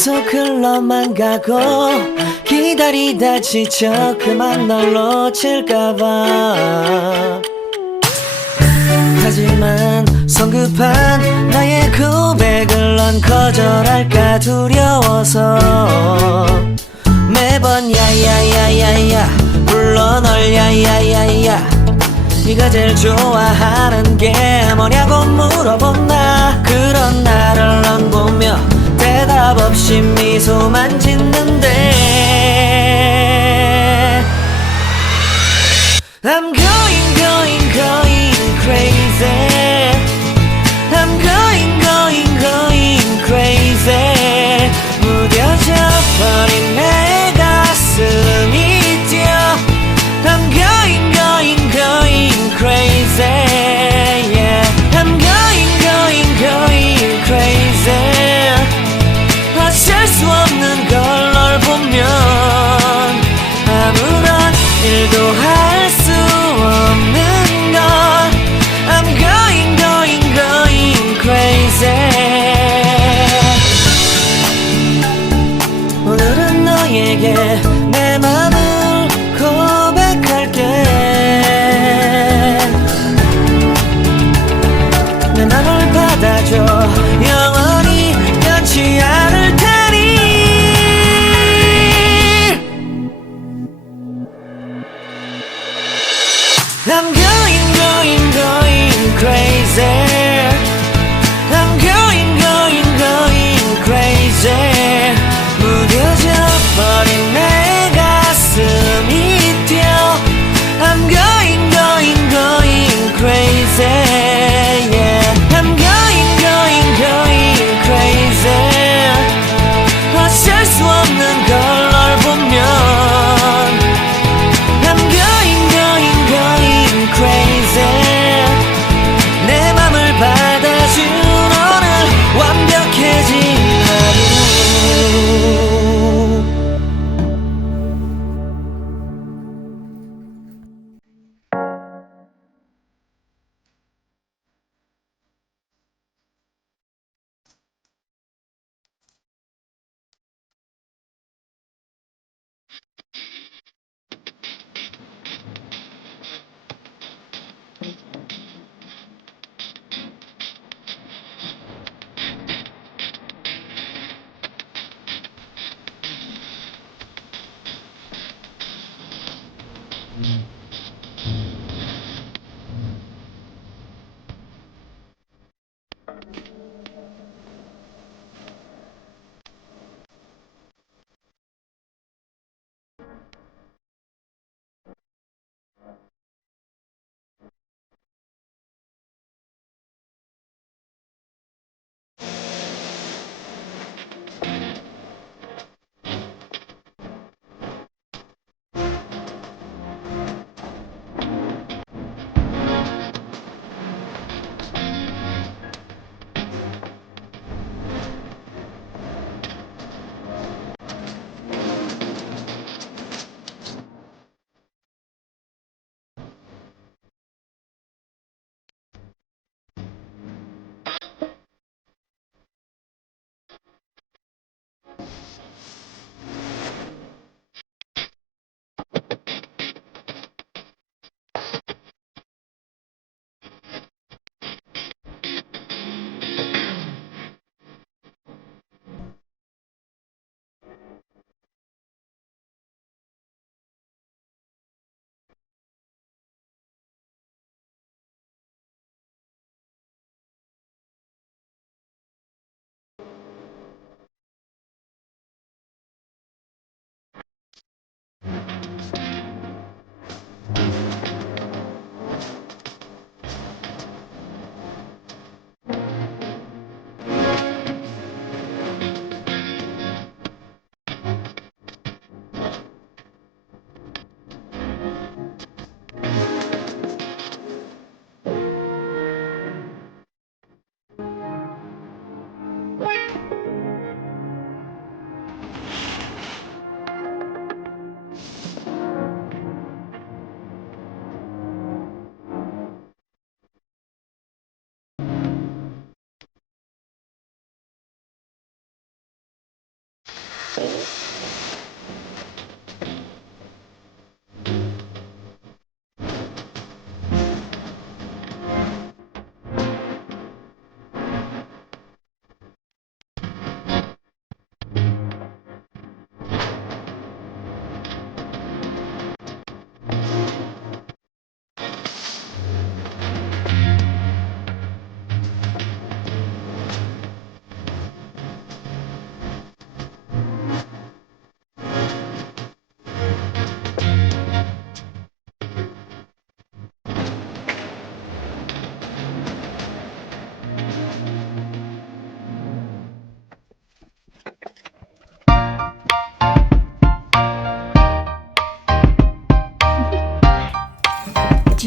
계속 흘러만 가고 기다리다 지쳐 그만 널 놓칠까봐 하지만 성급한 나의 고백을 넌 거절할까 두려워서 매번 야야야야야 불러 널 야야야야 네가 제일 좋아하는 게 뭐냐고 물어본 나 그런 나를 넌 보며 대답 없이 미소만 짓는데 I'm going going going crazy I'm going going going crazy 무뎌져 버린 내 가슴이 뛰어 I'm going going going crazy yeah I'm going going going crazy 어쩔 수 없는 걸 널 보면 아무런 일도 할 수 없는 걸 Do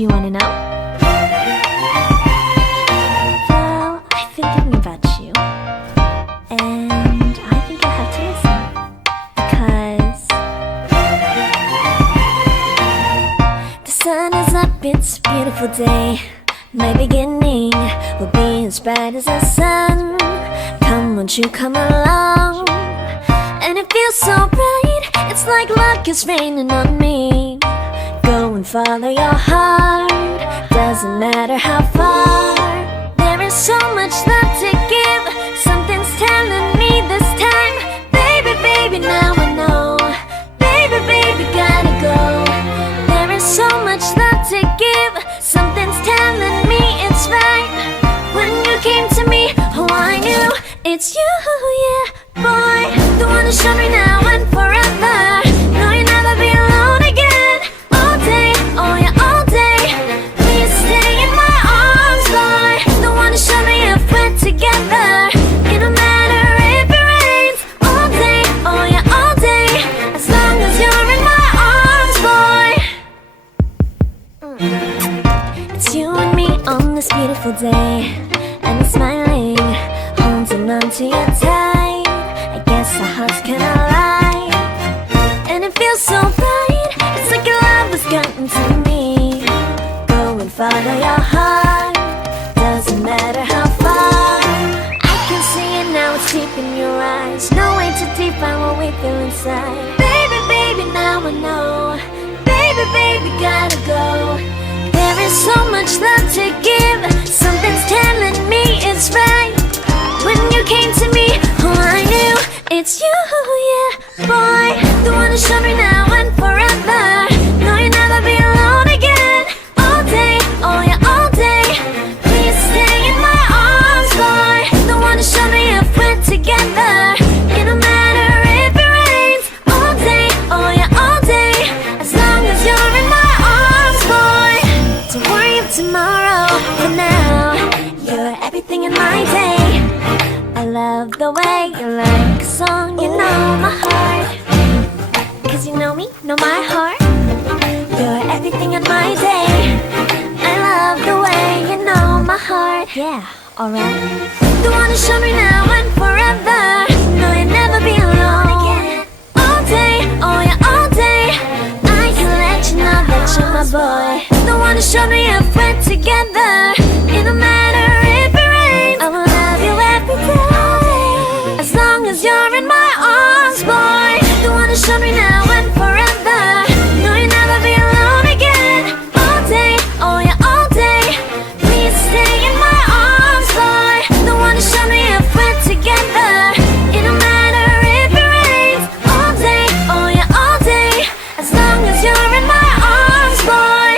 you want to know? Well, I've been thinking about you, and I think I have to listen because the sun is up, it's a beautiful day. My beginning will be as bright as the sun. Come, won't you come along? And it feels so bright, it's like luck is raining on me. Go and follow your heart, doesn't matter how far. There is so much love to give, something's telling me this time. Baby, baby, now I know. Baby, baby, gotta go. There is so much love to give, something's telling me it's right. When you came to me, oh I knew it's you, yeah, boy. The one who showed me now and forever. No, you'll never be alone again. All day, oh yeah, all day. Please stay in my arms, boy. The one who showed me if we're together. It don't matter if it rains. All day, oh yeah, all day. As long as you're in my arms, boy. It's you and me on this beautiful day, and I'm smiling, holding on to you tight. I guess our hearts can align, and it feels so bright. It's like your love has gotten to me. Go and follow your heart, doesn't matter how far. I can see it now, it's deep in your eyes. No way to define what we feel inside. Baby, baby, now I know. Baby, baby, gotta go. There is so much love to give, something's telling me it's right. When you came to me, oh I knew it's you, yeah, boy. The one who showed me now and forever. No, you'll never be alone again. All day, oh yeah, all day. Please stay in my arms, boy. The one who showed me if we're together. It don't matter if it rains. All day, oh yeah, all day. As long as you're in my arms, boy. Don't worry of tomorrow, for now you're everything in my day. I love the way you like a song, you know my heart. Cause you know me, know my heart. You're everything in my day. I love the way you know my heart. Yeah, alright. The one who showed me now and forever. No, you'll never be alone again. All day, oh yeah, all day. I can let you know that you're my boy. The one who showed me if we're together. It don't matter if it rains. I will love you every day. As long as you're in my arms, boy. The one who showed me now and forever. No, you'll never be alone again. All day, oh yeah, all day. Please stay in my arms, boy. The one who showed me if we're together. It don't matter if it rains. All day, oh yeah, all day. As long as you're in my arms, boy.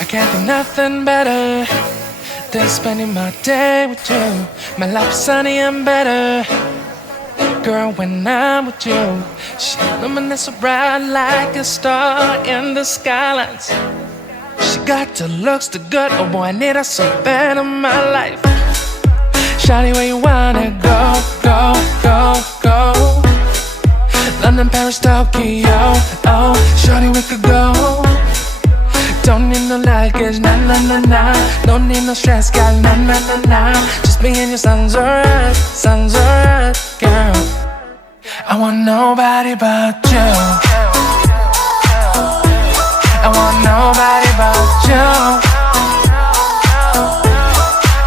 I can't think nothing better than spending my day with you. My life is sunny and better, girl, when I'm with you. She illuminates so bright like a star in the skylines. She got the looks, the good, oh boy, I need her so bad in my life. Shawty, where you wanna go, go, go, go? London, Paris, Tokyo, oh, shawty, we could go. Don't need no luggage, nah, nah, nah, nah. Don't need no stress, girl, nah, nah, nah, nah. Just me and your sun's alright, girl. I want nobody but you. I want nobody but you.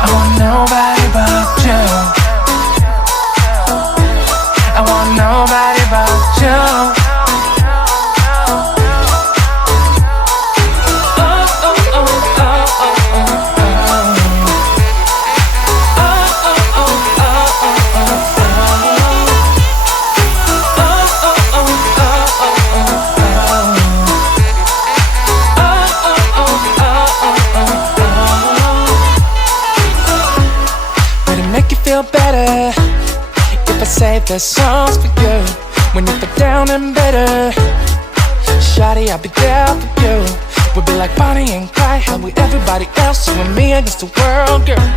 I want nobody but you. I want nobody but you. Oh, oh, oh, oh, oh, oh, oh. Oh, oh, oh, oh, oh, oh, oh. Oh, oh, oh, oh, oh, oh, oh. Would it make you feel better if I say the songs for you when you feel down and better? Shawty, I'll be there for you. We'll be like Bonnie and Clyde, how we everybody else, you and me against the world, girl.